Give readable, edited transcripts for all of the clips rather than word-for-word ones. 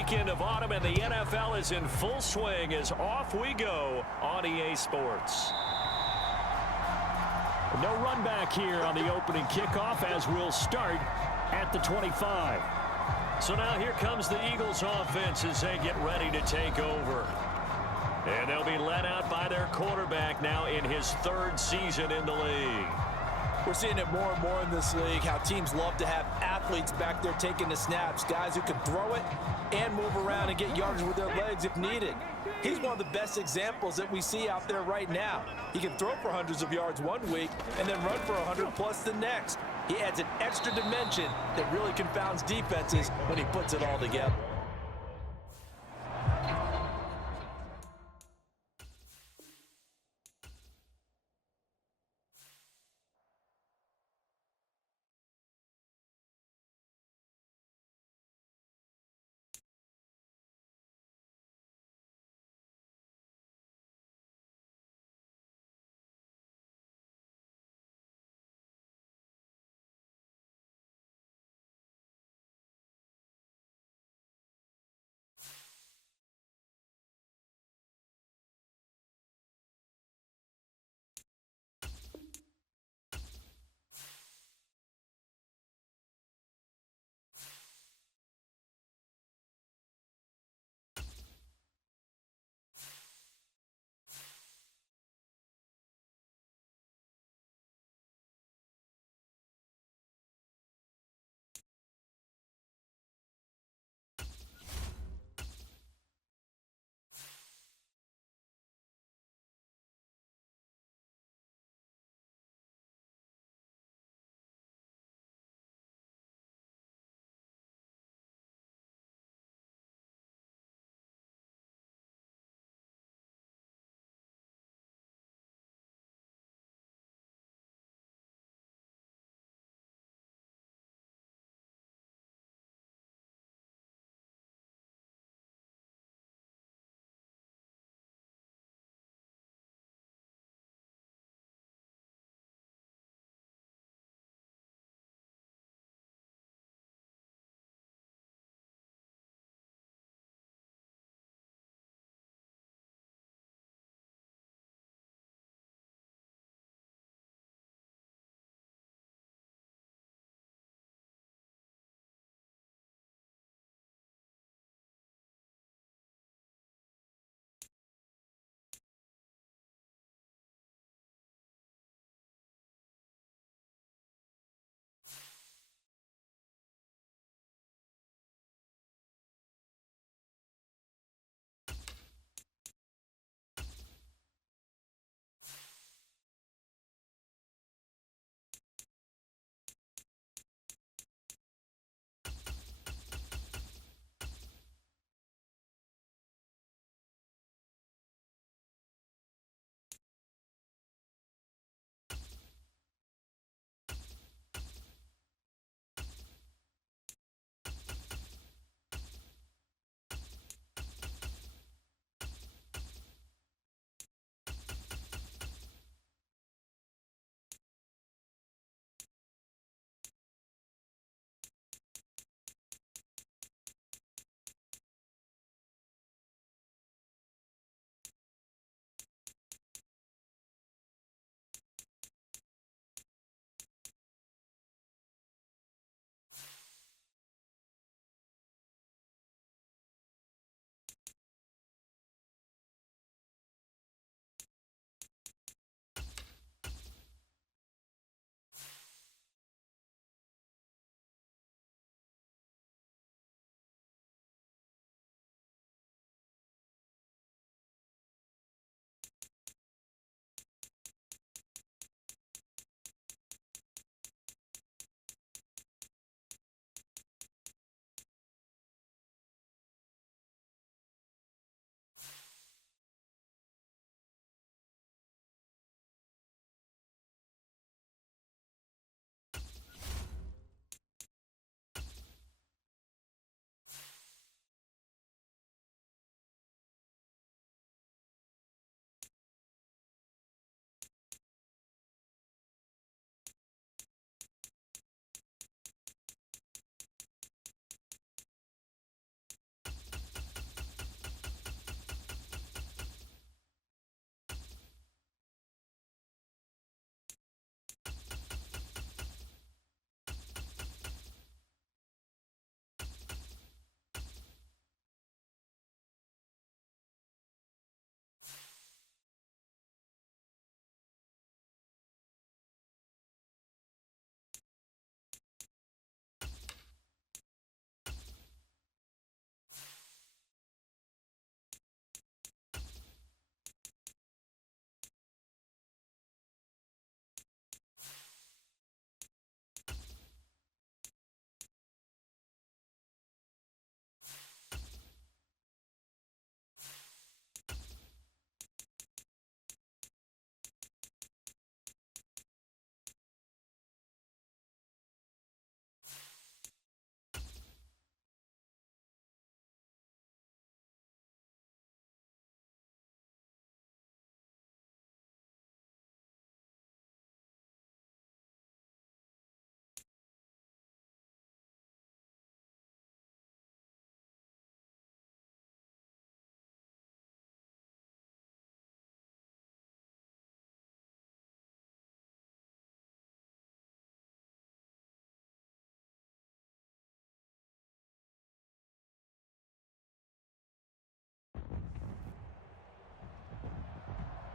weekend of autumn, and the NFL is in full swing as off we go on EA Sports. No run back here on the opening kickoff as we'll start at the 25. So now here comes the Eagles offense as they get ready to take over. And they'll be led out by their quarterback now in his third season in the league. We're seeing it more and more in this league, how teams love to have athletes back there taking the snaps, guys who can throw it and move around and get yardage with their legs if needed. He's one of the best examples that we see out there right now. He can throw for hundreds of yards one week and then run for 100 plus the next. He adds an extra dimension that really confounds defenses when he puts it all together.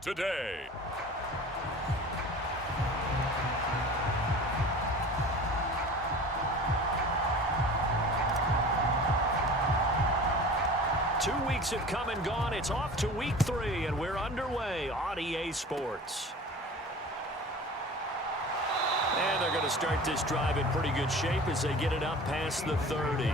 today. Two weeks have come and gone. It's off to week 3, and we're underway on EA Sports. And they're going to start this drive in pretty good shape as they get it up past the 30.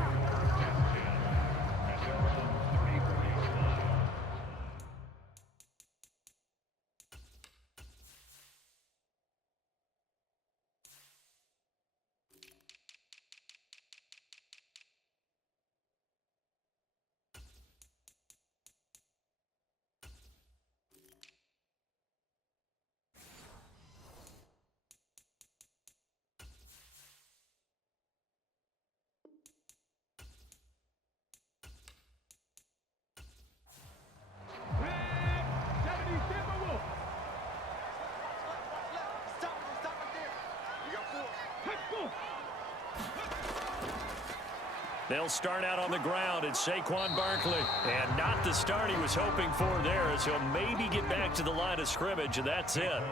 They'll start out on the ground. It's Saquon Barkley. And not the start he was hoping for there, as he'll maybe get back to the line of scrimmage, and that's it.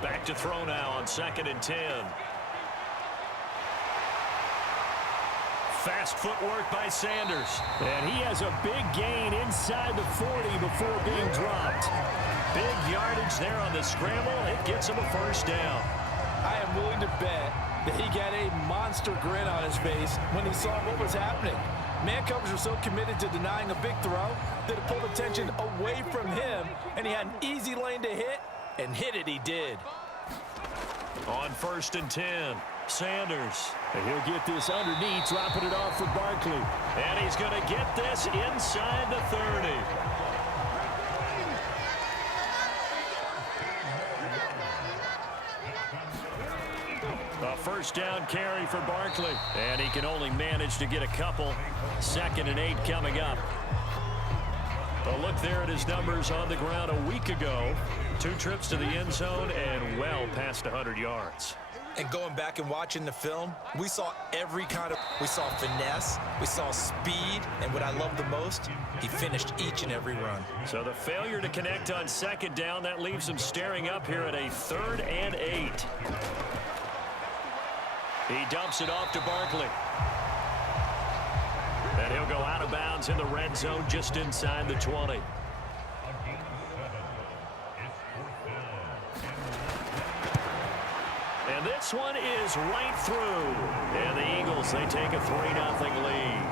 Back to throw now on 2nd and 10. Fast footwork by Sanders. And he has a big gain inside the 40 before being dropped. Big yardage there on the scramble. It gets him a first down. I am willing to bet that he got a monster grin on his face when he saw what was happening. Man coverage were so committed to denying a big throw that it pulled attention away from him, and he had an easy lane to hit, and hit it he did. On 1st and 10, Sanders. And he'll get this underneath, dropping it off for Barkley. And he's going to get this inside the 30. A first down carry for Barkley. And he can only manage to get a couple. 2nd and 8 coming up. A look there at his numbers on the ground a week ago. 2 trips to the end zone and well past 100 yards. And going back and watching the film, we saw every kind of, we saw finesse, we saw speed, and what I love the most, he finished each and every run. So the failure to connect on 2nd down, that leaves him staring up here at a 3rd and 8. He dumps it off to Barkley. And he'll go out of bounds in the red zone just inside the 20. And this one is right through. And the Eagles, they take a 3-0 lead.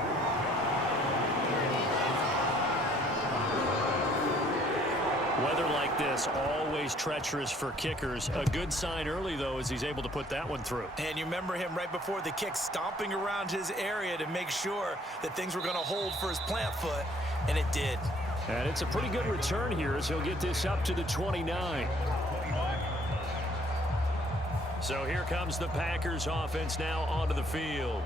Weather like this, always treacherous for kickers. A good sign early, though, as he's able to put that one through. And you remember him right before the kick, stomping around his area to make sure that things were going to hold for his plant foot, and it did. And it's a pretty good return here as he'll get this up to the 29. So here comes the Packers offense now onto the field.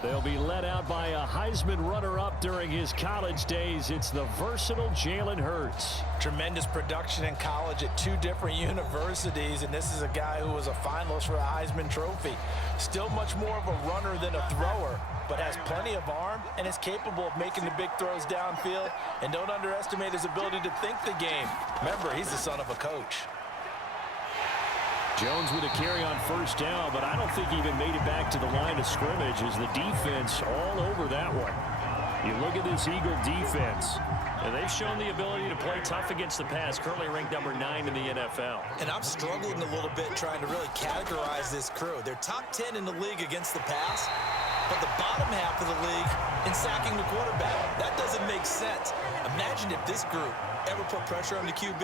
They'll be led out by a Heisman runner-up during his college days. It's the versatile Jalen Hurts. Tremendous production in college at 2 different universities, and this is a guy who was a finalist for a Heisman Trophy. Still much more of a runner than a thrower, but has plenty of arm and is capable of making the big throws downfield. And don't underestimate his ability to think the game. Remember, he's the son of a coach. Jones with a carry on 1st down, but I don't think he even made it back to the line of scrimmage as the defense all over that one. You look at this Eagle defense, and they've shown the ability to play tough against the pass, currently ranked number 9 in the NFL. And I'm struggling a little bit trying to really categorize this crew. They're top 10 in the league against the pass, but the bottom half of the league in sacking the quarterback. That doesn't make sense. Imagine if this group ever put pressure on the QB,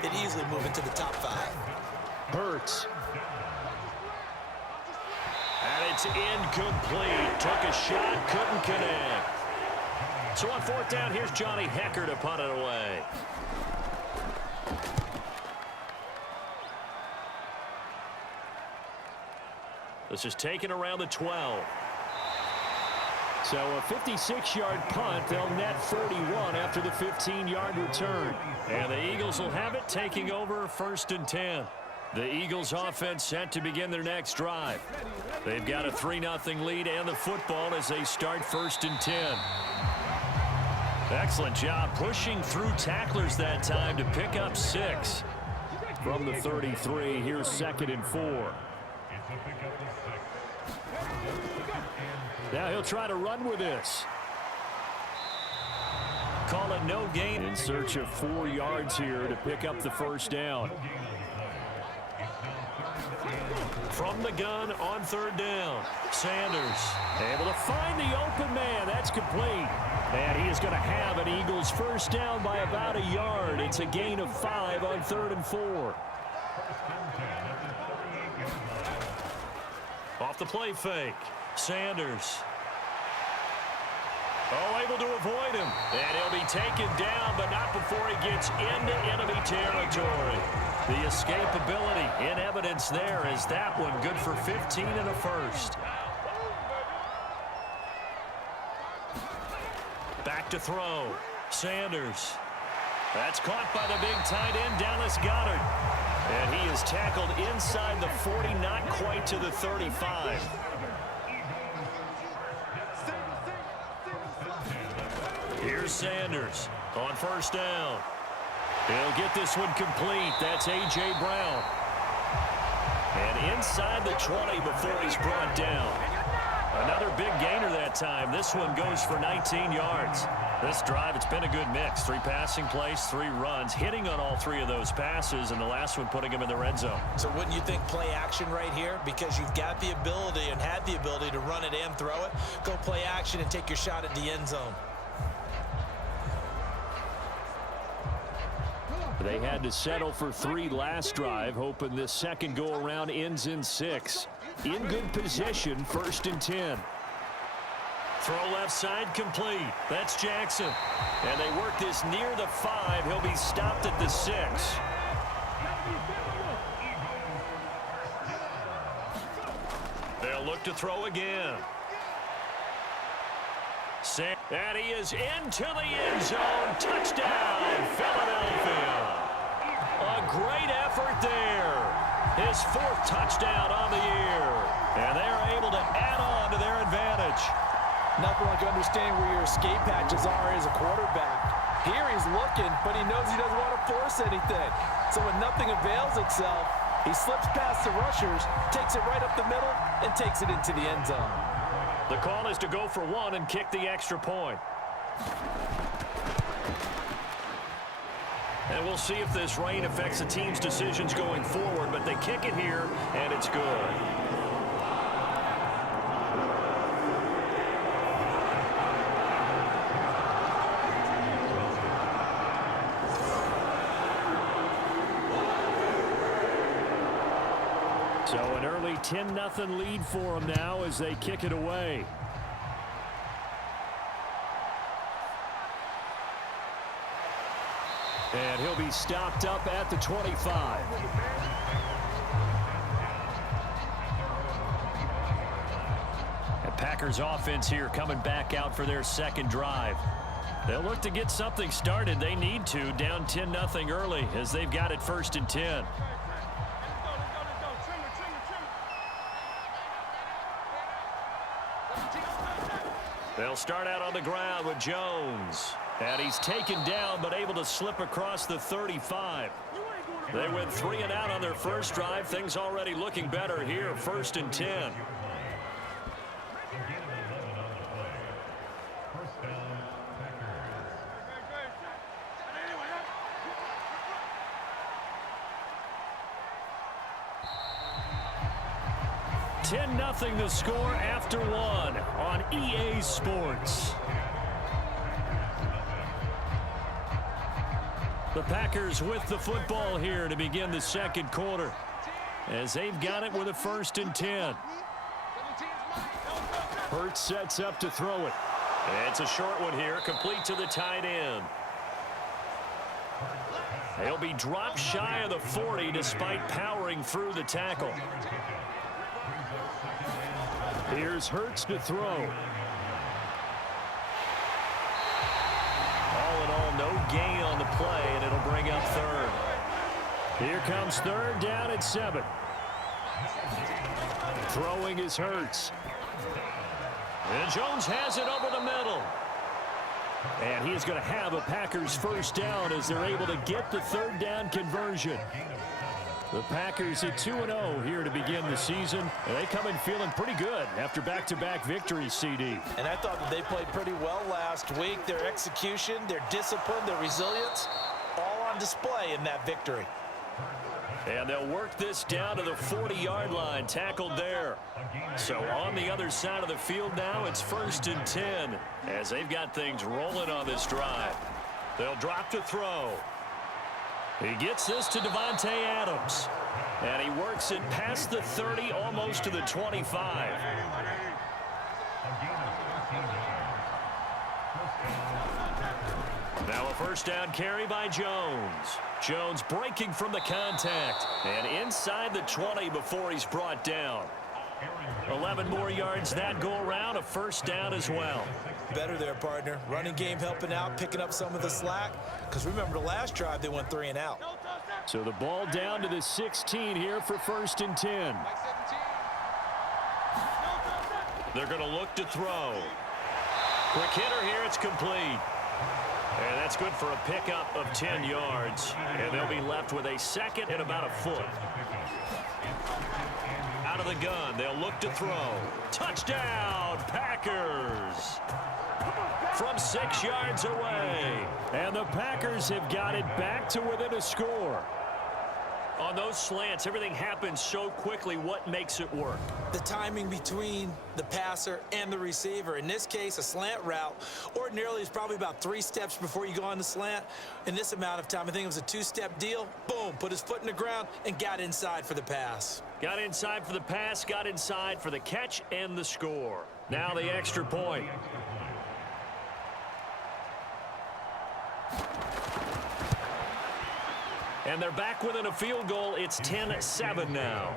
it'd easily move into the top 5. Hurts. And it's incomplete. Took a shot, couldn't connect. So on 4th down, here's Johnny Hecker to punt it away. This is taken around the 12. So a 56-yard punt. They'll net 41 after the 15-yard return. And the Eagles will have it, taking over 1st and 10. The Eagles offense set to begin their next drive. They've got a 3-0 lead and the football as they start 1st and 10. Excellent job pushing through tacklers that time to pick up 6. From the 33, here's 2nd and 4. Now he'll try to run with this. Call it no gain. In search of 4 yards here to pick up the first down. From the gun on 3rd down. Sanders able to find the open man. That's complete. And he is going to have an Eagles first down by about a yard. It's a gain of 5 on 3rd and 4. Off the play fake. Sanders. Oh, able to avoid him. And he'll be taken down, but not before he gets into enemy territory. The escapability in evidence there is that one good for 15 and a first. Back to throw. Sanders. That's caught by the big tight end, Dallas Goedert. And he is tackled inside the 40, not quite to the 35. Here's Sanders on first down. He'll get this one complete. That's A.J. Brown. And inside the 20 before he's brought down. Another big gainer that time. This one goes for 19 yards. This drive, it's been a good mix. 3 passing plays, 3 runs, hitting on all 3 of those passes, and the last one putting him in the red zone. So wouldn't you think play action right here? Because you've got the ability and had the ability to run it and throw it. Go play action and take your shot at the end zone. They had to settle for 3 last drive, hoping this second go-around ends in 6. In good position, 1st and 10. Throw left side complete. That's Jackson. And they work this near the 5. He'll be stopped at the 6. They'll look to throw again. And he is into the end zone. Touchdown, Philadelphia. A great effort there. His 4th touchdown on the year. And they're able to add on to their advantage. Nothing like understanding where your escape hatches are as a quarterback. Here he's looking, but he knows he doesn't want to force anything. So when nothing avails itself, he slips past the rushers, takes it right up the middle, and takes it into the end zone. The call is to go for 1 and kick the extra point. And we'll see if this rain affects the team's decisions going forward, but they kick it here, and it's good. So an early 10-0 lead for them now as they kick it away. And he'll be stopped up at the 25. And Packers offense here coming back out for their second drive. They'll look to get something started. They need to, down 10-0 early as they've got it 1st and 10. They'll start out on the ground with Jones. And he's taken down but able to slip across the 35. They went 3 and out on their first drive. Things already looking better here. 1st and 10. Nothing the score after 1 on EA Sports. The Packers with the football here to begin the second quarter as they've got it with a 1st and 10. Hurts sets up to throw it. It's a short one here, complete to the tight end. They'll be dropped shy of the 40 despite powering through the tackle. Here's Hurts to throw. All in all, no gain on the play, and it'll bring up 3rd. Here comes 3rd down at 7. Throwing is Hurts. And Jones has it over the middle. And he is going to have a Packers first down as they're able to get the third down conversion. The Packers at 2-0 here to begin the season. And they come in feeling pretty good after back-to-back victories, CD. And I thought that they played pretty well last week. Their execution, their discipline, their resilience, all on display in that victory. And they'll work this down to the 40-yard line, tackled there. So on the other side of the field now, it's 1st and 10 as they've got things rolling on this drive. They'll drop to throw. He gets this to Davante Adams. And he works it past the 30, almost to the 25. Now a first down carry by Jones. Jones breaking from the contact. And inside the 20 before he's brought down. 11 more yards that go around, a first down as well. Better there, partner. Running game helping out, picking up some of the slack. Because remember, the last drive, they went 3 and out. So the ball down to the 16 here for 1st and 10. They're going to look to throw. Quick hitter here, it's complete. And that's good for a pickup of 10 yards. And they'll be left with a second and about a foot. Out of the gun, they'll look to throw. Touchdown, Packers! From 6 yards away. And the Packers have got it back to within a score. On those slants, everything happens so quickly. What makes it work? The timing between the passer and the receiver. In this case, a slant route ordinarily is probably about 3 steps before you go on the slant. In this amount of time, I think it was a 2-step deal. Boom, put his foot in the ground and got inside for the pass. Got inside for the pass, got inside for the catch and the score. Now the extra point. And they're back within a field goal. It's 10-7 now.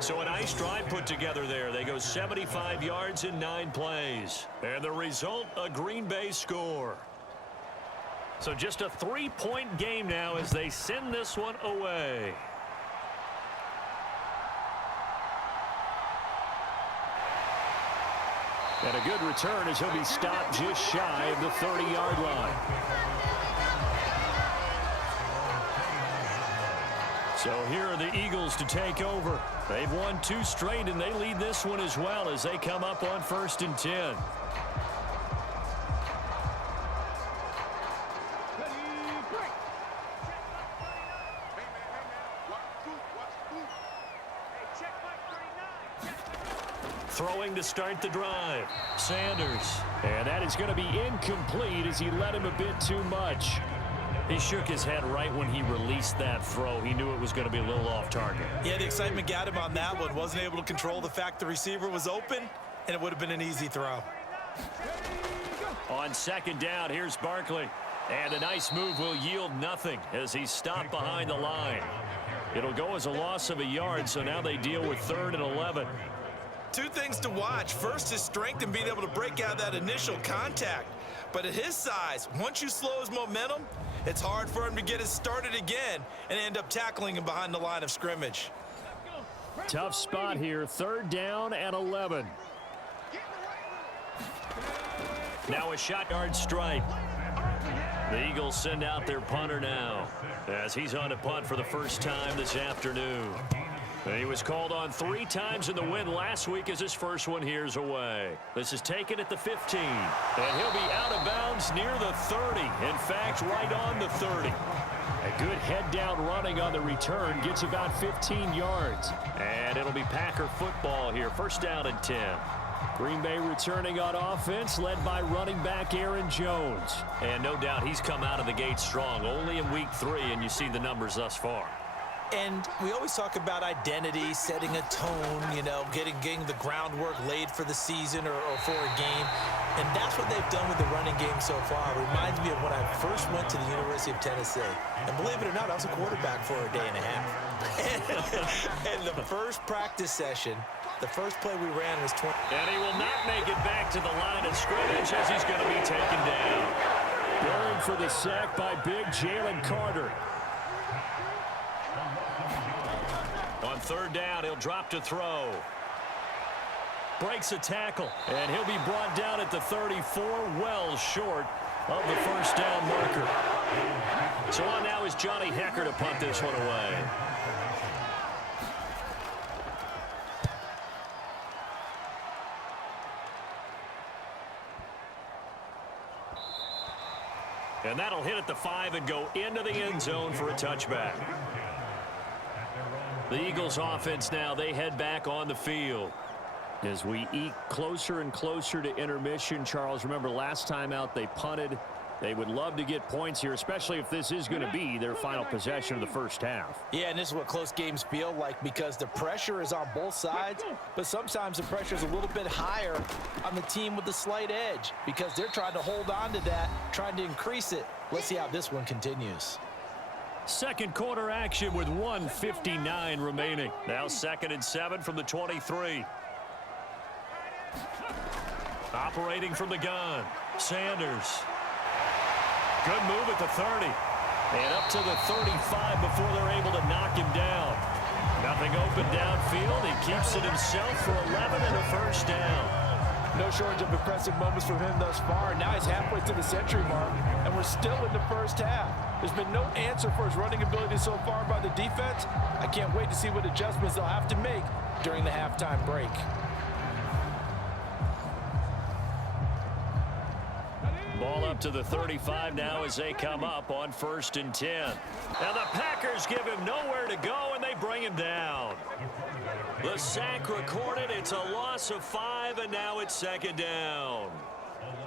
So a nice drive put together there. They go 75 yards in 9 plays. And the result, a Green Bay score. So just a 3-point game now as they send this one away. And a good return as he'll be stopped just shy of the 30-yard line. So here are the Eagles to take over. They've won 2 straight, and they lead this one as well as they come up on 1st and 10. Throwing to start the drive. Sanders. And that is going to be incomplete as he led him a bit too much. He shook his head right when he released that throw. He knew it was going to be a little off target. Yeah, the excitement got him on that one. Wasn't able to control the fact the receiver was open, and it would have been an easy throw. On 2nd down, here's Barkley. And a nice move will yield nothing as he's stopped behind the line. It'll go as a loss of a yard, so now they deal with 3rd and 11. 2 things to watch. First, his strength and being able to break out that initial contact. But at his size, once you slow his momentum, it's hard for him to get it started again and end up tackling him behind the line of scrimmage. Tough spot here. 3rd down and 11. Now a shotgun strike. The Eagles send out their punter now as he's on to punt for the first time this afternoon. And he was called on 3 times in the win last week as his first one here's away. This is taken at the 15. And he'll be out of bounds near the 30. In fact, right on the 30. A good head down running on the return. Gets about 15 yards. And it'll be Packer football here. 1st down and 10. Green Bay returning on offense, led by running back Aaron Jones. And no doubt he's come out of the gate strong. Only in week 3, and you see the numbers thus far. And we always talk about identity, setting a tone, you know, getting the groundwork laid for the season or for a game. And that's what they've done with the running game so far. It reminds me of when I first went to the University of Tennessee. And believe it or not, I was a quarterback for a day and a half. And the first practice session, the first play we ran was 20. And he will not make it back to the line of scrimmage as he's going to be taken down. Going for the sack by big Jalen Carter. On 3rd down, he'll drop to throw. Breaks a tackle, and he'll be brought down at the 34, well short of the first down marker. So on now is Johnny Hecker to punt this one away. And that'll hit at the 5 and go into the end zone for a touchback. The Eagles offense now, they head back on the field. As we eke closer and closer to intermission, Charles, remember last time out they punted. They would love to get points here, especially if this is going to be their final possession of the first half. Yeah, and this is what close games feel like because the pressure is on both sides, but sometimes the pressure is a little bit higher on the team with the slight edge because they're trying to hold on to that, trying to increase it. Let's see how this one continues. Second quarter action with 1:59 remaining. Now 2nd and 7 from the 23. Operating from the gun, Sanders. Good move at the 30. And up to the 35 before they're able to knock him down. Nothing open downfield. He keeps it himself for 11 and a first down. No shortage of impressive moments from him thus far. Now he's halfway to the century mark, and we're still in the first half. There's been no answer for his running ability so far by the defense. I can't wait to see what adjustments they'll have to make during the halftime break. Ball up to the 35 now as they come up on 1st and 10. Now the Packers give him nowhere to go, and they bring him down. The sack recorded. It's a loss of 5, and now it's 2nd down.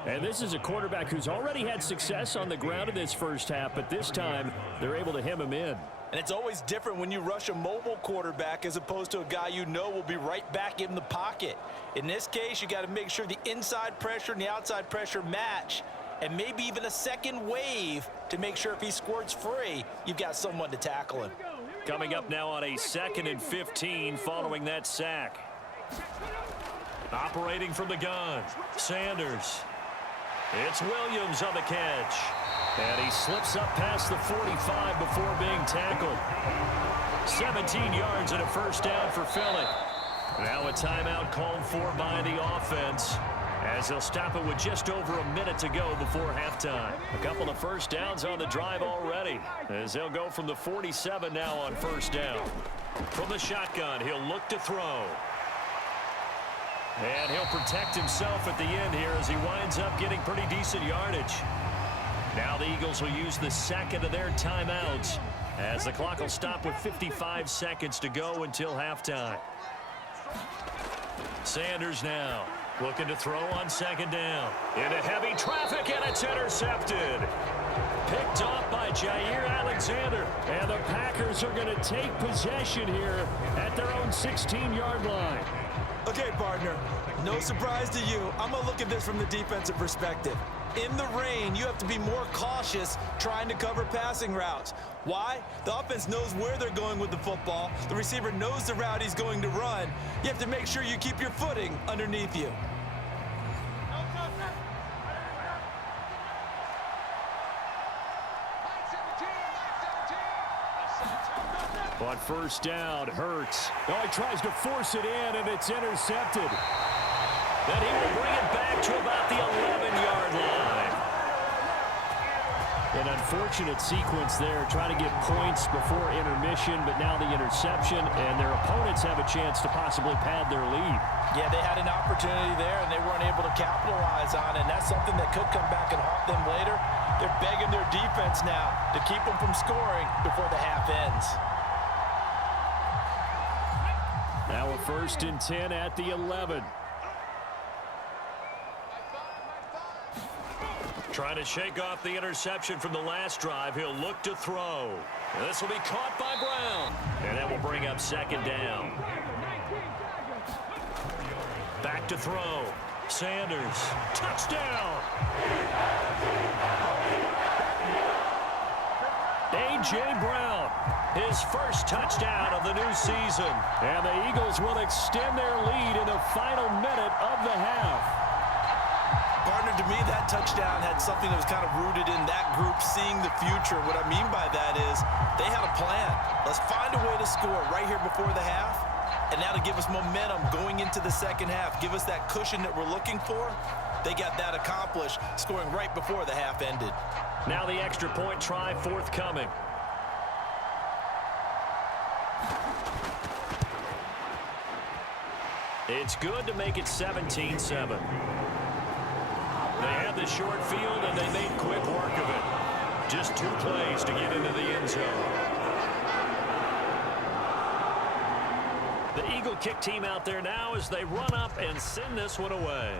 And this is a quarterback who's already had success on the ground in this first half, but this time they're able to hem him in. And it's always different when you rush a mobile quarterback as opposed to a guy you know will be right back in the pocket. In this case, you got to make sure the inside pressure and the outside pressure match, and maybe even a second wave to make sure if he squirts free, you've got someone to tackle him. Coming up now on a 2nd and 15 following that sack. Operating from the gun, Sanders. It's Williams on the catch. And he slips up past the 45 before being tackled. 17 yards and a first down for Philly. Now a timeout called for by the offense, as they'll stop it with just over a minute to go before halftime. A couple of first downs on the drive already, as they'll go from the 47 now on first down. From the shotgun, he'll look to throw. And he'll protect himself at the end here as he winds up getting pretty decent yardage. Now the Eagles will use the second of their timeouts, as the clock will stop with 55 seconds to go until halftime. Sanders now looking to throw on 2nd down. Into heavy traffic, and it's intercepted. Picked off by Jair Alexander. And the Packers are going to take possession here at their own 16-yard line. Okay, partner, no surprise to you. I'm going to look at this from the defensive perspective. In the rain, you have to be more cautious trying to cover passing routes. Why? The offense knows where they're going with the football. The receiver knows the route he's going to run. You have to make sure you keep your footing underneath you. On first down, Hurts. Oh, he tries to force it in, and it's intercepted. Then he will bring it back to about the 11-yard line. An unfortunate sequence there, trying to get points before intermission, but now the interception, and their opponents have a chance to possibly pad their lead. Yeah, they had an opportunity there, and they weren't able to capitalize on it, and that's something that could come back and haunt them later. They're begging their defense now to keep them from scoring before the half ends. Now a 1st and 10 at the 11. Trying to shake off the interception from the last drive. He'll look to throw. This will be caught by Brown. And that will bring up 2nd down. Back to throw. Sanders. Touchdown. A.J. Brown. His first touchdown of the new season. And the Eagles will extend their lead in the final minute of the half. Partner, to me, that touchdown had something that was kind of rooted in that group seeing the future. What I mean by that is they had a plan. Let's find a way to score right here before the half. And now to give us momentum going into the second half, give us that cushion that we're looking for. They got that accomplished, scoring right before the half ended. Now the extra point try forthcoming. It's good to make it 17-7. They had the short field, and they made quick work of it. Just 2 plays to get into the end zone. The Eagle kick team out there now as they run up and send this one away.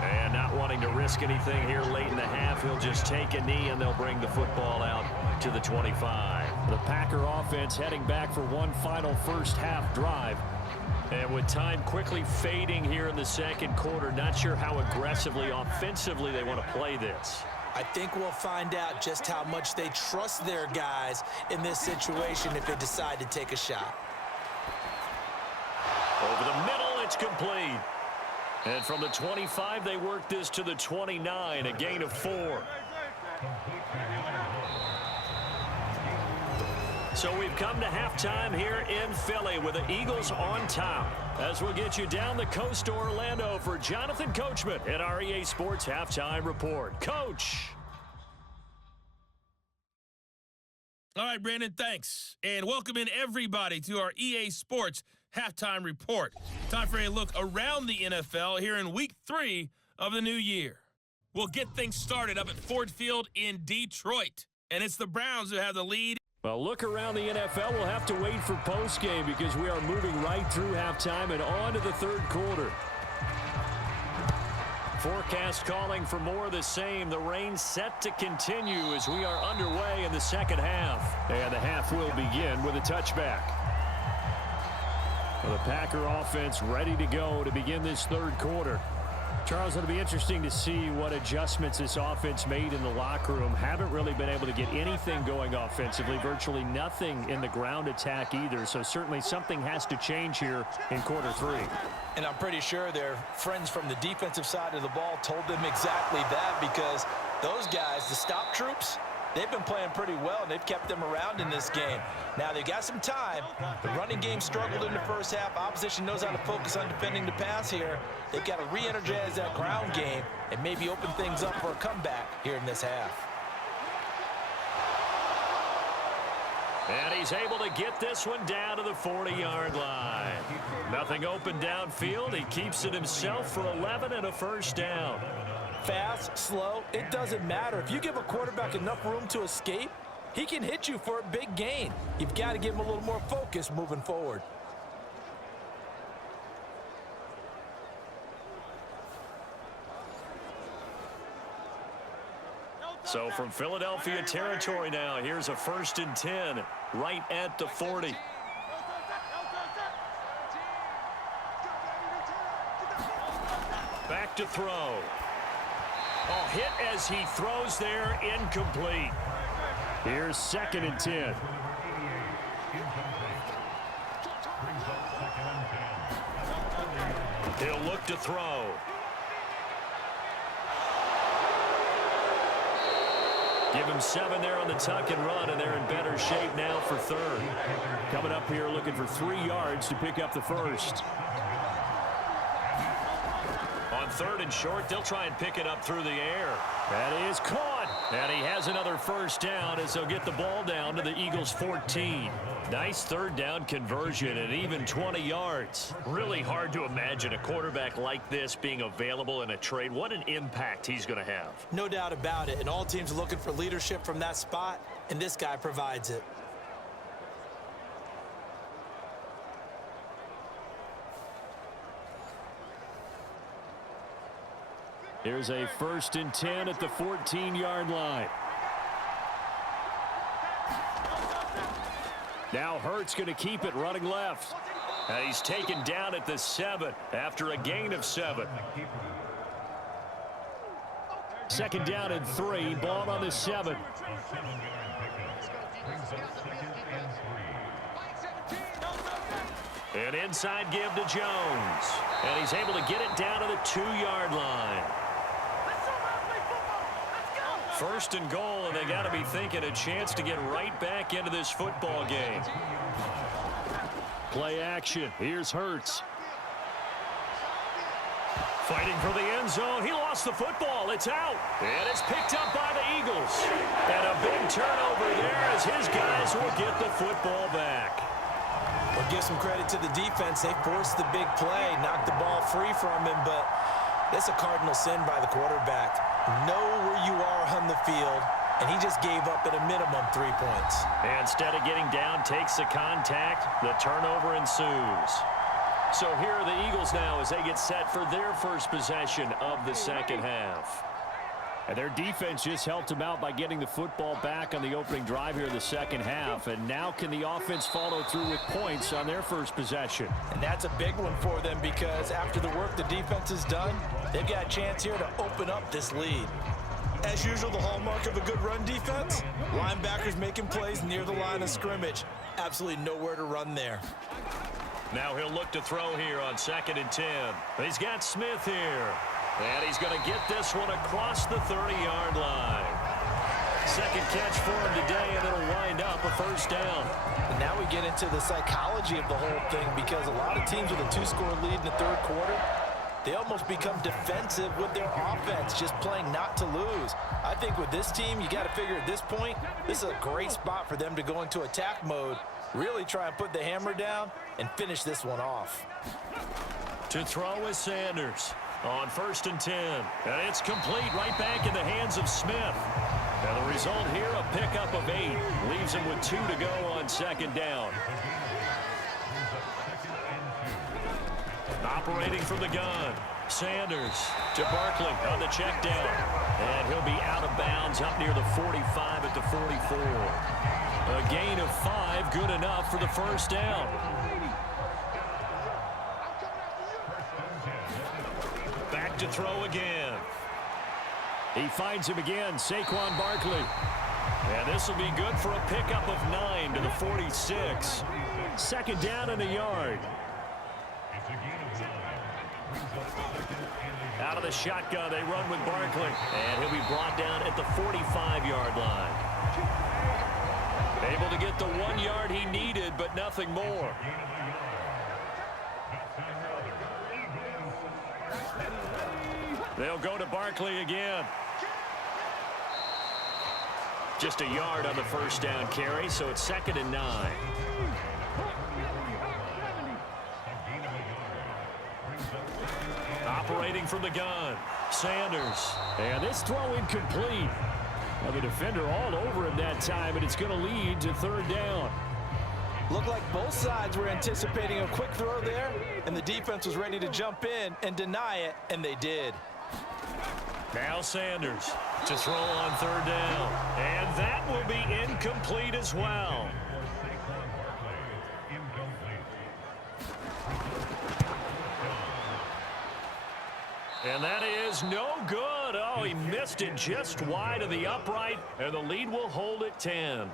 And not wanting to risk anything here late in the half, he'll just take a knee, and they'll bring the football out to the 25. The Packer offense heading back for one final first half drive. And with time quickly fading here in the second quarter, not sure how aggressively offensively they want to play this. I think we'll find out just how much they trust their guys in this situation if they decide to take a shot. Over the middle, it's complete. And from the 25, they work this to the 29, a gain of 4. So we've come to halftime here in Philly with the Eagles on top. As we'll get you down the coast to Orlando for Jonathan Coachman at our EA Sports Halftime Report. Coach. All right, Brandon, thanks. And welcome in everybody to our EA Sports Halftime Report. Time for a look around the NFL here in Week 3 of the new year. We'll get things started up at Ford Field in Detroit. And it's the Browns who have the lead. Well, look around the NFL. We'll have to wait for postgame because we are moving right through halftime and on to the third quarter. Forecast calling for more of the same. The rain set to continue as we are underway in the second half. And the half will begin with a touchback. The Packer offense ready to go to begin this third quarter. Charles, it'll be interesting to see what adjustments this offense made in the locker room. Haven't really been able to get anything going offensively, virtually nothing in the ground attack either. So certainly something has to change here in quarter 3. And I'm pretty sure their friends from the defensive side of the ball told them exactly that, because those guys, the stop troops, they've been playing pretty well, and they've kept them around in this game. Now, they've got some time. The running game struggled in the first half. Opposition knows how to focus on defending the pass here. They've got to re-energize that ground game and maybe open things up for a comeback here in this half. And he's able to get this one down to the 40-yard line. Nothing open downfield. He keeps it himself for 11 and a first down. Fast, slow, it doesn't matter. If you give a quarterback enough room to escape, he can hit you for a big gain. You've got to give him a little more focus moving forward. So from Philadelphia territory now, here's a 1st and 10 right at the 40. Back to throw. Oh, hit as he throws there, incomplete. Here's 2nd and 10. He'll look to throw. Give him 7 there on the tuck and run, and they're in better shape now for 3rd. Coming up here looking for 3 yards to pick up the first. On 3rd and short, they'll try and pick it up through the air. That is caught. And he has another first down as they'll get the ball down to the Eagles' 14. Nice 3rd down conversion and even 20 yards. Really hard to imagine a quarterback like this being available in a trade. What an impact he's going to have. No doubt about it. And all teams are looking for leadership from that spot, and this guy provides it. Here's a 1st and 10 at the 14-yard line. Now Hurts going to keep it running left. And he's taken down at the 7 after a gain of 7. 2nd down and 3. Ball on the 7. An inside give to Jones. And he's able to get it down to the 2-yard line. First and goal, and they got to be thinking a chance to get right back into this football game. Play action. Here's Hurts. Fighting for the end zone. He lost the football. It's out. And it's picked up by the Eagles. And a big turnover there as his guys will get the football back. We'll give some credit to the defense. They forced the big play, knocked the ball free from him, but that's a cardinal sin by the quarterback. Know where you are on the field, and he just gave up at a minimum 3 points. And instead of getting down, takes the contact. The turnover ensues. So here are the Eagles now as they get set for their first possession of the second half. And their defense just helped them out by getting the football back on the opening drive here in the second half. And now can the offense follow through with points on their first possession? And that's a big one for them because after the work the defense has done, they've got a chance here to open up this lead. As usual, the hallmark of a good run defense, linebackers making plays near the line of scrimmage. Absolutely nowhere to run there. Now he'll look to throw here on 2nd and 10. He's got Smith here. And he's going to get this one across the 30-yard line. Second catch for him today, and it'll wind up a first down. And now we get into the psychology of the whole thing because a lot of teams with a 2-score lead in the third quarter, they almost become defensive with their offense, just playing not to lose. I think with this team, you got to figure at this point, this is a great spot for them to go into attack mode, really try and put the hammer down and finish this one off. To throw is Sanders on 1st and 10. And it's complete right back in the hands of Smith. And the result here, a pickup of 8. Leaves him with 2 to go on 2nd down. Operating from the gun. Sanders to Barkley on the check down. And he'll be out of bounds up near the 45 at the 44. A gain of 5, good enough for the first down. Back to throw again. He finds him again, Saquon Barkley. And this will be good for a pickup of 9 to the 46. 2nd down and a yard. Out of the shotgun, they run with Barkley. And he'll be brought down at the 45-yard line. Able to get the 1 yard he needed, but nothing more. They'll go to Barkley again. Just a yard on the first down carry, so it's 2nd and 9. Operating from the gun, Sanders. And this throw incomplete. Well, the defender all over him that time, and it's going to lead to 3rd down. Looked like both sides were anticipating a quick throw there, and the defense was ready to jump in and deny it, and they did. Now Sanders to throw on 3rd down. And that will be incomplete as well. And that is no good. Oh, he missed it just wide of the upright, and the lead will hold at 10.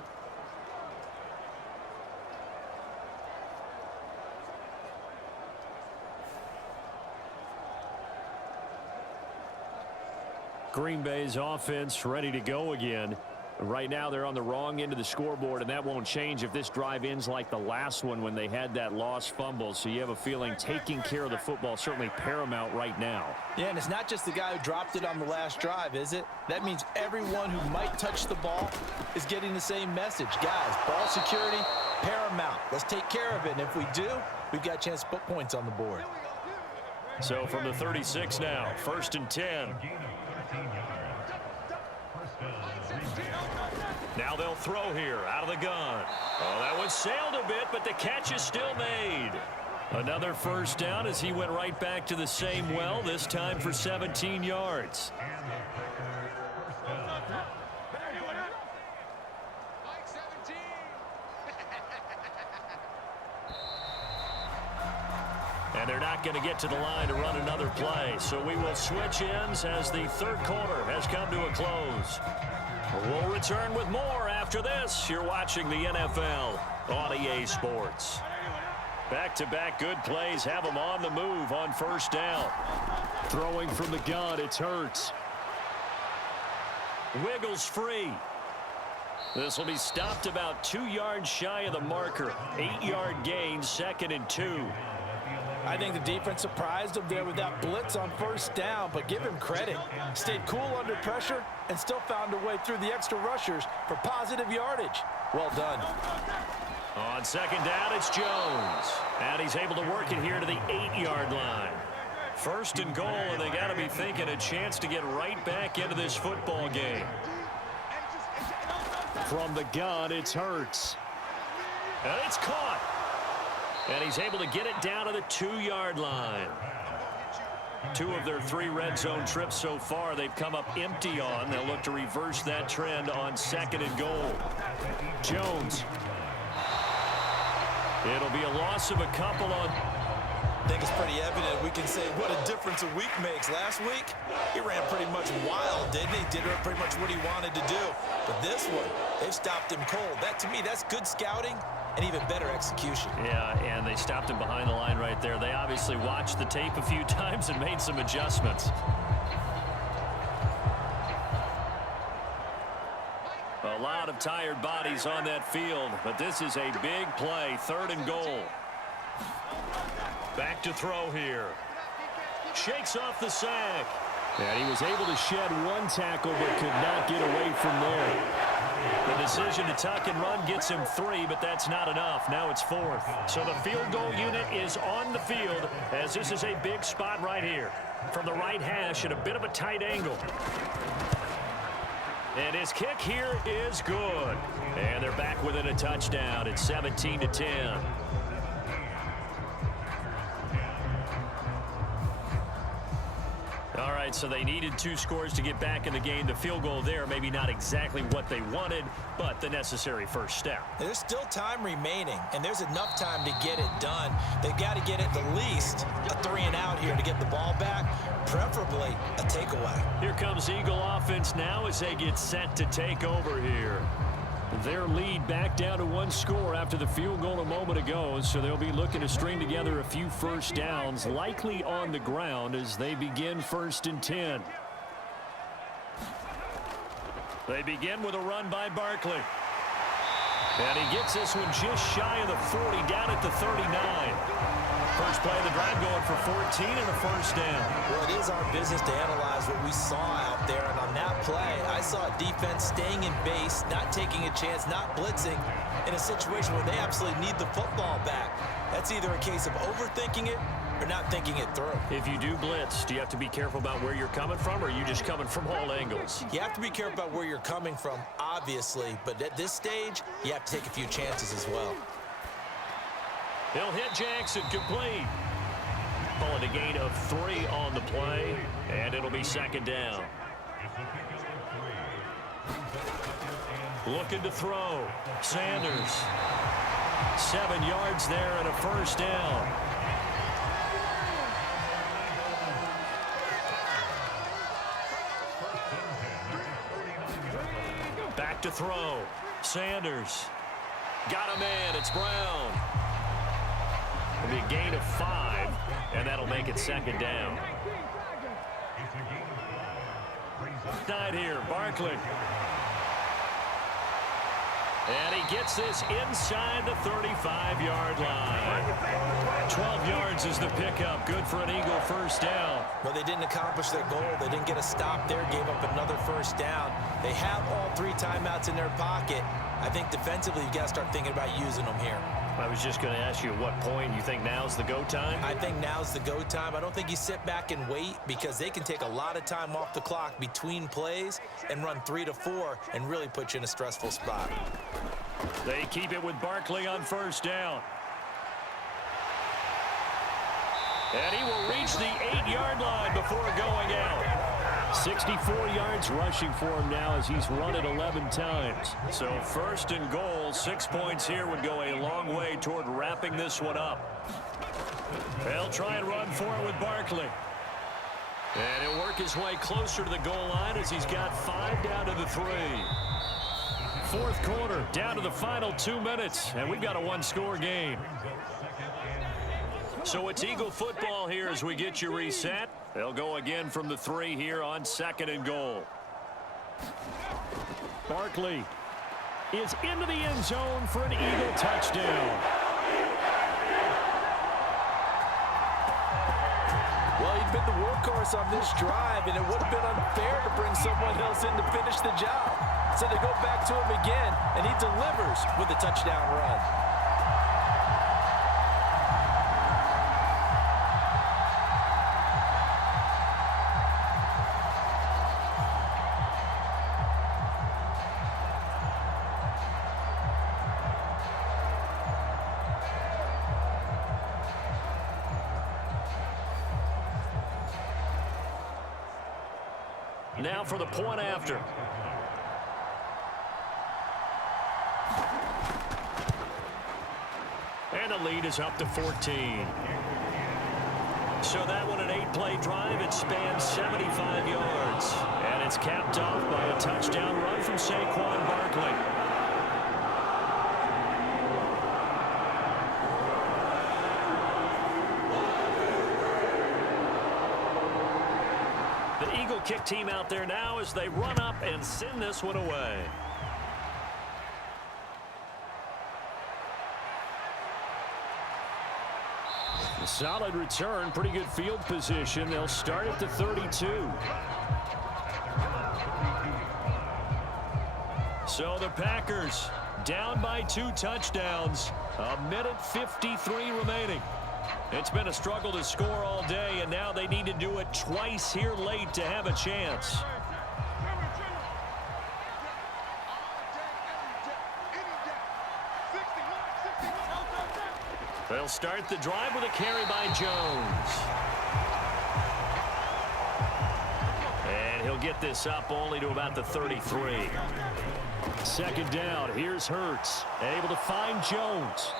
Green Bay's offense ready to go again. Right now they're on the wrong end of the scoreboard, and that won't change if this drive ends like the last one when they had that lost fumble. So you have a feeling taking care of the football certainly paramount right now. Yeah, and it's not just the guy who dropped it on the last drive, is it? That means everyone who might touch the ball is getting the same message. Guys, ball security, paramount. Let's take care of it, and if we do, we've got a chance to put points on the board. So from the 36 now, 1st and 10. Now they'll throw here out of the gun. Oh, that one sailed a bit, but the catch is still made. Another first down as he went right back to the same well, this time for 17 yards. And they're not going to get to the line to run another play. So we will switch ends as the third quarter has come to a close. We'll return with more after this. You're watching the NFL on EA Sports. Back-to-back good plays have them on the move on first down. Throwing from the gun, it's Hurts. Wiggles free. This will be stopped about 2 yards shy of the marker. 8-yard gain, 2nd and 2. I think the defense surprised him there with that blitz on first down, but give him credit. Stayed cool under pressure and still found a way through the extra rushers for positive yardage. Well done. On 2nd down, it's Jones. And he's able to work it here to the 8-yard line. 1st and goal, and they got to be thinking a chance to get right back into this football game. From the gun, it's Hurts. And it's caught. And he's able to get it down to the 2-yard line. 2 of their 3 red zone trips so far they've come up empty on. They'll look to reverse that trend on 2nd and goal. Jones. It'll be a loss of a couple on... I think it's pretty evident we can say what a difference a week makes. Last week, he ran pretty much wild, didn't he? Did pretty much what he wanted to do. But this one, they've stopped him cold. That, to me, that's good scouting and even better execution. Yeah, and they stopped him behind the line right there. They obviously watched the tape a few times and made some adjustments. A lot of tired bodies on that field, but this is a big play. 3rd and goal. Back to throw here. Shakes off the sack. And he was able to shed 1 tackle but could not get away from there. The decision to tuck and run gets him 3, but that's not enough. Now it's 4th. So the field goal unit is on the field as this is a big spot right here. From the right hash at a bit of a tight angle. And his kick here is good. And they're back within a touchdown. It's 17-10. All right, so they needed 2 scores to get back in the game. The field goal there, maybe not exactly what they wanted, but the necessary first step. There's still time remaining, and there's enough time to get it done. They've got to get at the least a 3 and out here to get the ball back, preferably a takeaway. Here comes Eagle offense now as they get set to take over here. Their lead back down to 1 score after the field goal a moment ago, so they'll be looking to string together a few first downs, likely on the ground as they begin 1st and 10. They begin with a run by Barkley. And he gets this one just shy of the 40, down at the 39. First play of the drive going for 14 and a first down. Well, it is our business to analyze what we saw out there, and on that play, I saw a defense staying in base, not taking a chance, not blitzing, in a situation where they absolutely need the football back. That's either a case of overthinking it or not thinking it through. If you do blitz, do you have to be careful about where you're coming from, or are you just coming from all angles? You have to be careful about where you're coming from, obviously, but at this stage, you have to take a few chances as well. He'll hit Jackson, complete. Pulling a gain of 3 on the play, and it'll be 2nd down. Looking to throw. Sanders. 7 yards there and a first down. Back to throw. Sanders. Got a man. It's Brown. It'll be a gain of 5, and that'll make it 2nd down. Side here, Barkley. And he gets this inside the 35-yard line. 12 yards is the pickup. Good for an Eagle first down. Well, they didn't accomplish their goal. They didn't get a stop there, gave up another first down. They have all 3 timeouts in their pocket. I think defensively, you've got to start thinking about using them here. I was just going to ask you at what point you think now's the go time? I think now's the go time. I don't think you sit back and wait because they can take a lot of time off the clock between plays and run 3 to 4 and really put you in a stressful spot. They keep it with Barkley on first down. And he will reach the 8-yard line before going out. 64 yards rushing for him now as he's run it 11 times. So 1st and goal, 6 points here would go a long way toward wrapping this one up. They'll try and run for it with Barkley. And he'll work his way closer to the goal line as he's got 5 down to the 3. 4th quarter, down to the final 2 minutes, and we've got a 1-score game. So it's Eagle football here as we get you reset. They'll go again from the 3 here on 2nd and goal. Barkley is into the end zone for an Eagle touchdown. Well, he'd been the workhorse on this drive, and it would have been unfair to bring someone else in to finish the job. So they go back to him again, and he delivers with a touchdown run. Now for the point after. And the lead is up to 14. So that one, an 8-play drive. It spans 75 yards. And it's capped off by a touchdown run from Saquon Barkley. The Eagle kick team out there now as they run up and send this one away. A solid return, pretty good field position. They'll start at the 32. So the Packers down by 2 touchdowns. 1:53 remaining. It's been a struggle to score all day, and now they need to do it twice here late to have a chance. They'll start the drive with a carry by Jones. And he'll get this up only to about the 33. Second down, here's Hurts, able to find Jones.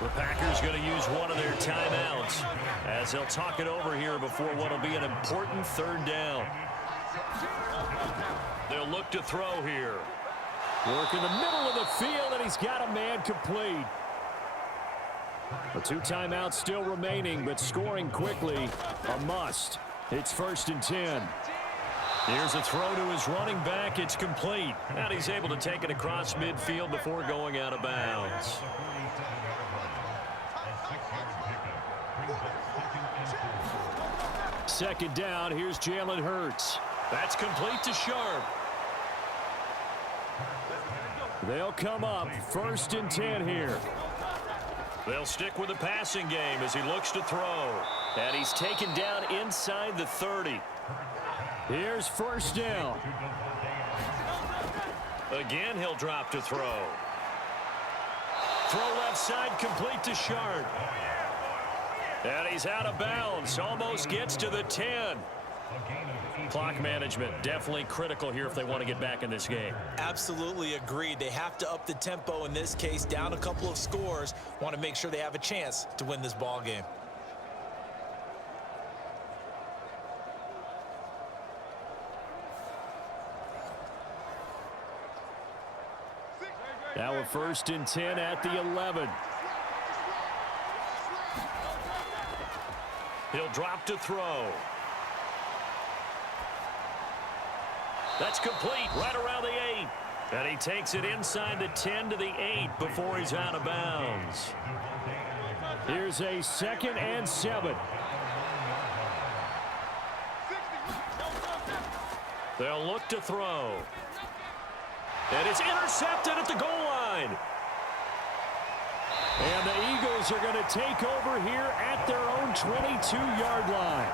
The Packers going to use one of their timeouts as they'll talk it over here before what will be an important third down. They'll look to throw here. Work in the middle of the field, and he's got a man complete. The 2 timeouts still remaining, but scoring quickly, a must. It's 1st and 10. Here's a throw to his running back. It's complete. And he's able to take it across midfield before going out of bounds. Second down, here's Jalen Hurts. That's complete to Sharp. They'll come up 1st and 10 here. They'll stick with the passing game as he looks to throw. And he's taken down inside the 30. Here's 1st down. Again, he'll drop to throw. Throw left side, complete to Sharp. And he's out of bounds. Almost gets to the 10. Clock management definitely critical here if they want to get back in this game. Absolutely agreed. They have to up the tempo in this case, down a couple of scores. Want to make sure they have a chance to win this ball game. Now a 1st and 10 at the 11. He'll drop to throw. That's complete right around the 8. And he takes it inside the 10 to the 8 before he's out of bounds. Here's a 2nd and 7. They'll look to throw. And it's intercepted at the goal line. And the Eagles are going to take over here at their own 22-yard line.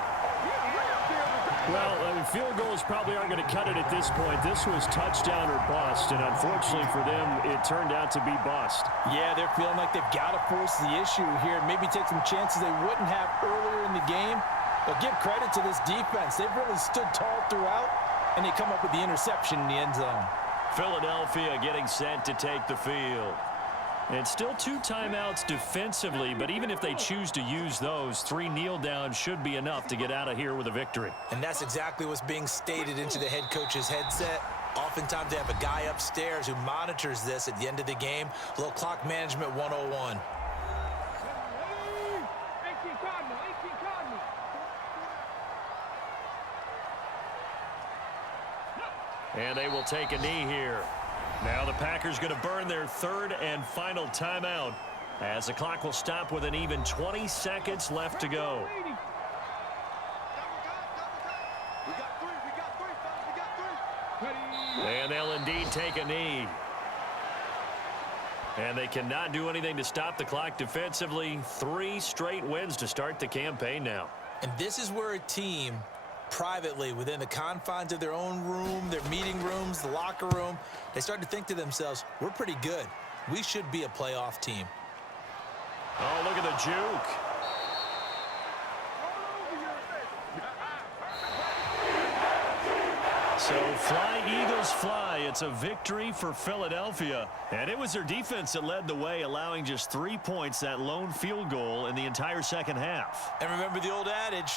Well, field goals probably aren't going to cut it at this point. This was touchdown or bust, and unfortunately for them, it turned out to be bust. Yeah, they're feeling like they've got to force the issue here, maybe take some chances they wouldn't have earlier in the game. But give credit to this defense. They've really stood tall throughout, and they come up with the interception in the end zone. Philadelphia getting set to take the field. And still 2 timeouts defensively, but even if they choose to use those, 3 kneel downs should be enough to get out of here with a victory. And that's exactly what's being stated into the head coach's headset. Oftentimes they have a guy upstairs who monitors this at the end of the game. A little clock management 101. And they will take a knee here. Now the Packers going to burn their third and final timeout as the clock will stop with an even 20 seconds left to go. And they'll indeed take a knee. And they cannot do anything to stop the clock defensively. 3 straight wins to start the campaign now. And this is where a team, privately, within the confines of their own room, their meeting rooms, the locker room, they start to think to themselves, we're pretty good. We should be a playoff team. Oh, look at the juke. So fly, Eagles, fly. It's a victory for Philadelphia. And it was their defense that led the way, allowing just 3 points, that lone field goal in the entire second half. And remember the old adage,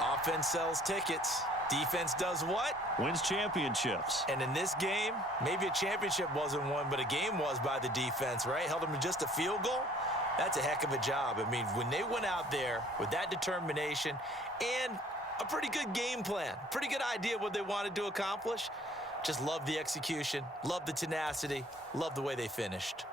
offense sells tickets. Defense does what? Wins championships. And in this game, maybe a championship wasn't won, but a game was by the defense, right? Held them to just a field goal. That's a heck of a job. I mean, when they went out there with that determination and a pretty good game plan, pretty good idea what they wanted to accomplish, just love the execution, love the tenacity, love the way they finished.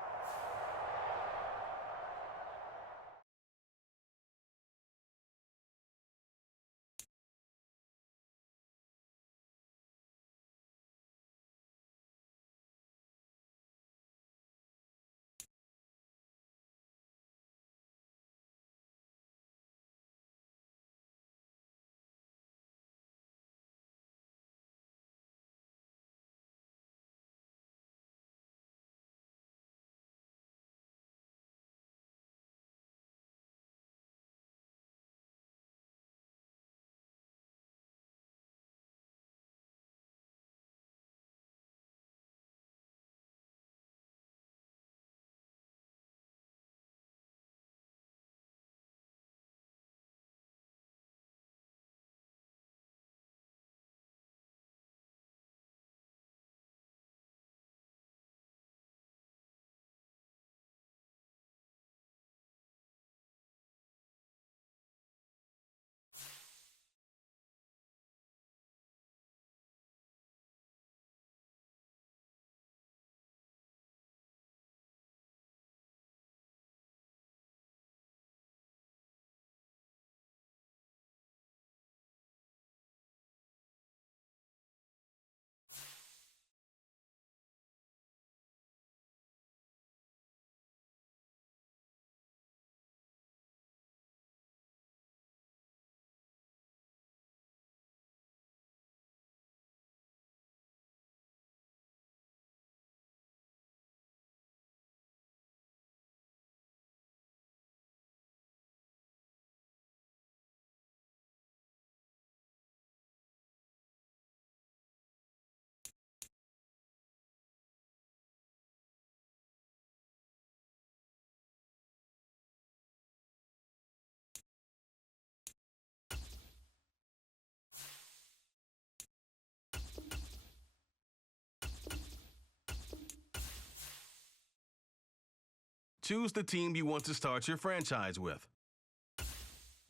Choose the team you want to start your franchise with.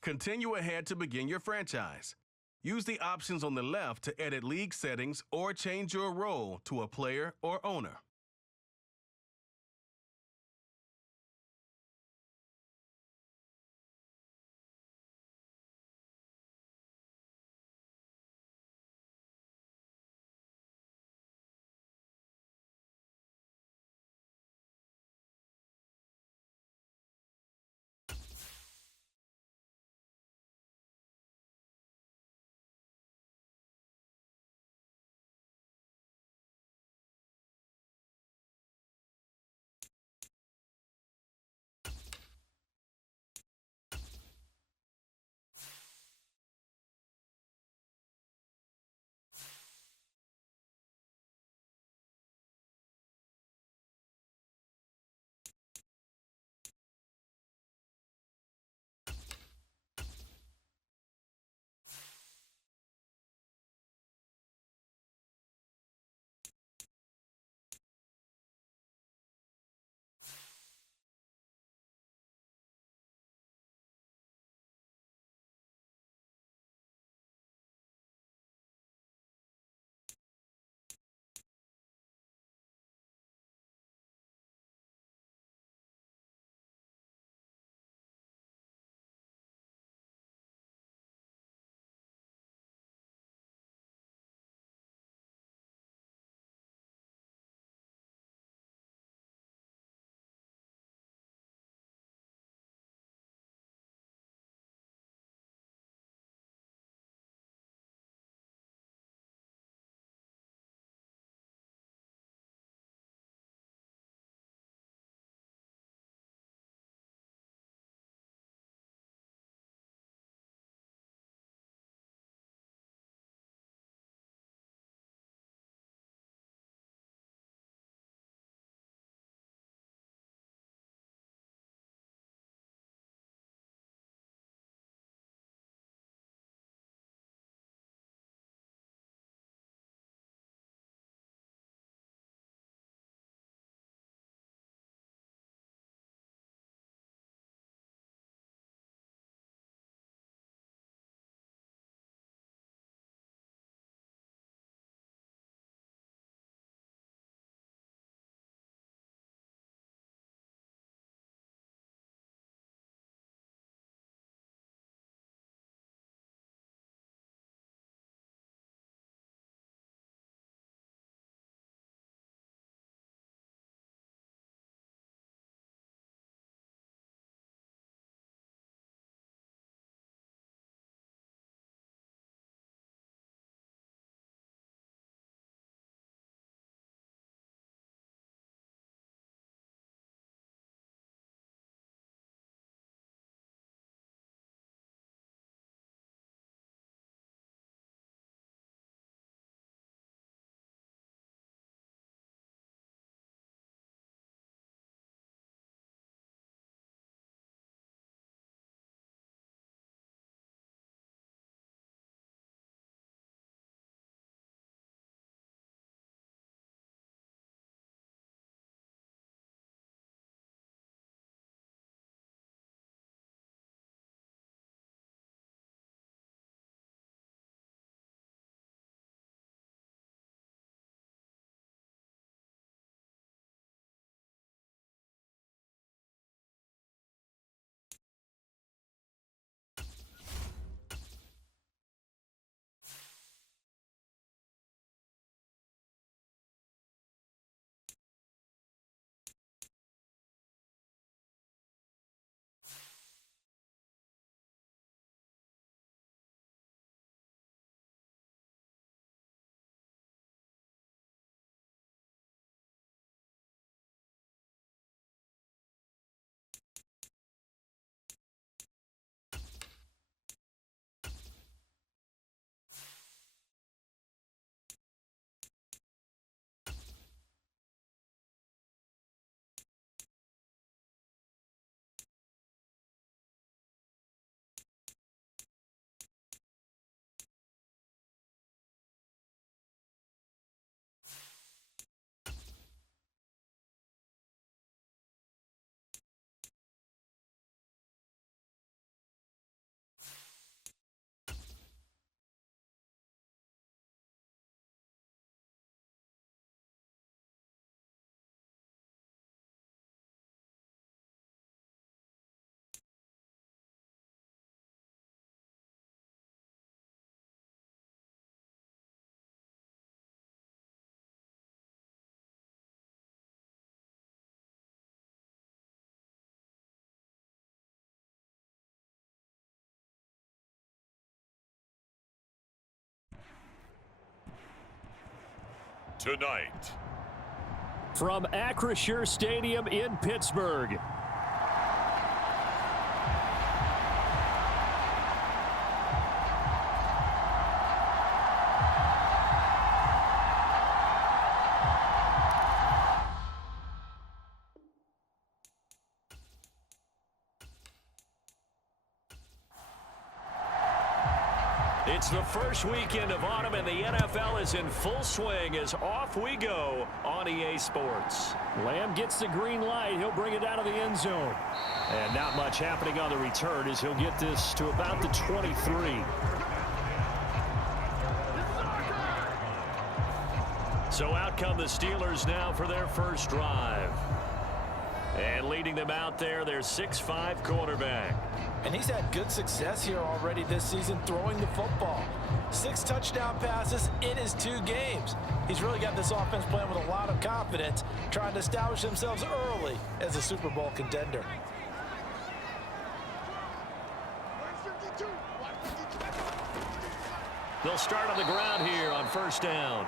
Continue ahead to begin your franchise. Use the options on the left to edit league settings or change your role to a player or owner. tonight. From Acrisure Stadium in Pittsburgh. It's the first weekend of autumn, and the NFL is in full swing as off we go on EA Sports. Lamb gets the green light. He'll bring it out of the end zone. And not much happening on the return as he'll get this to about the 23. So out come the Steelers now for their first drive. And leading them out there, their 6'5" quarterback. And he's had good success here already this season throwing the football. 6 touchdown passes in his 2 games. He's really got this offense playing with a lot of confidence, trying to establish themselves early as a Super Bowl contender. They'll start on the ground here on first down.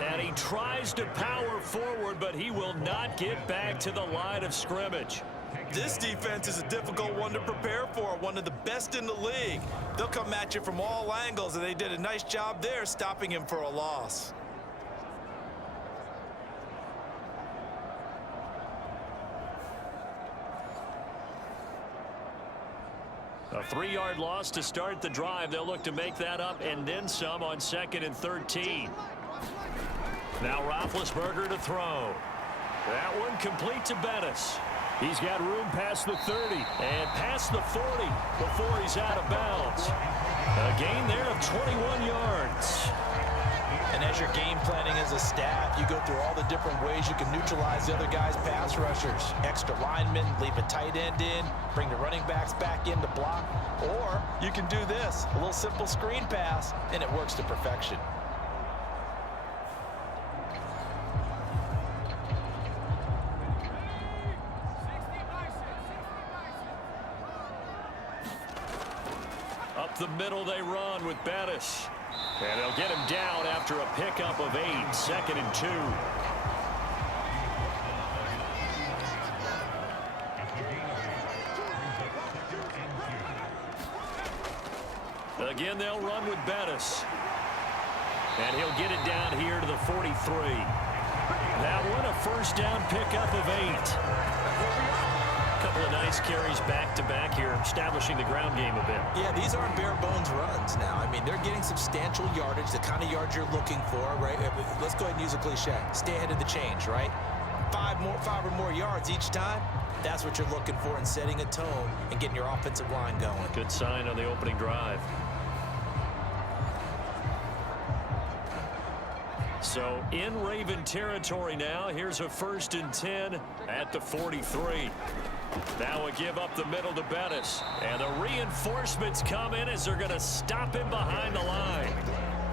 And he tries to power forward, but he will not get back to the line of scrimmage. This defense is a difficult one to prepare for, one of the best in the league. They'll come at you from all angles, and they did a nice job there stopping him for a loss. A 3-yard loss to start the drive. They'll look to make that up and then some on 2nd and 13. Now Roethlisberger to throw. That one complete to Bettis. He's got room past the 30 and past the 40 before he's out of bounds. A gain there of 21 yards. And as you're game planning as a staff, you go through all the different ways you can neutralize the other guy's pass rushers. Extra linemen, leave a tight end in, bring the running backs back in to block. Or you can do this, a little simple screen pass, and it works to perfection. Up the middle they run with Bettis. And they'll get him down after a pickup of 8, 2nd and 2. Again, they'll run with Bettis. And he'll get it down here to the 43. That one a first down pickup of 8. Couple of nice carries back-to-back here, establishing the ground game a bit. Yeah, these aren't bare-bones runs now. I mean, they're getting substantial yardage, the kind of yards you're looking for, right? Let's go ahead and use a cliche. Stay ahead of the change, right? 5 or more yards each time. That's what you're looking for in setting a tone and getting your offensive line going. Good sign on the opening drive. So in Raven territory now. Here's a 1st and 10 at the 43. Now a give up the middle to Bettis. And the reinforcements come in as they're going to stop him behind the line.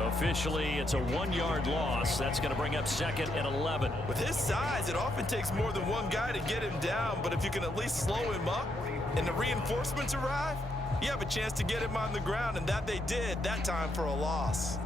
Officially, it's a 1-yard loss. That's going to bring up 2nd and 11. With his size, it often takes more than one guy to get him down. But if you can at least slow him up and the reinforcements arrive, you have a chance to get him on the ground. And that they did that time for a loss.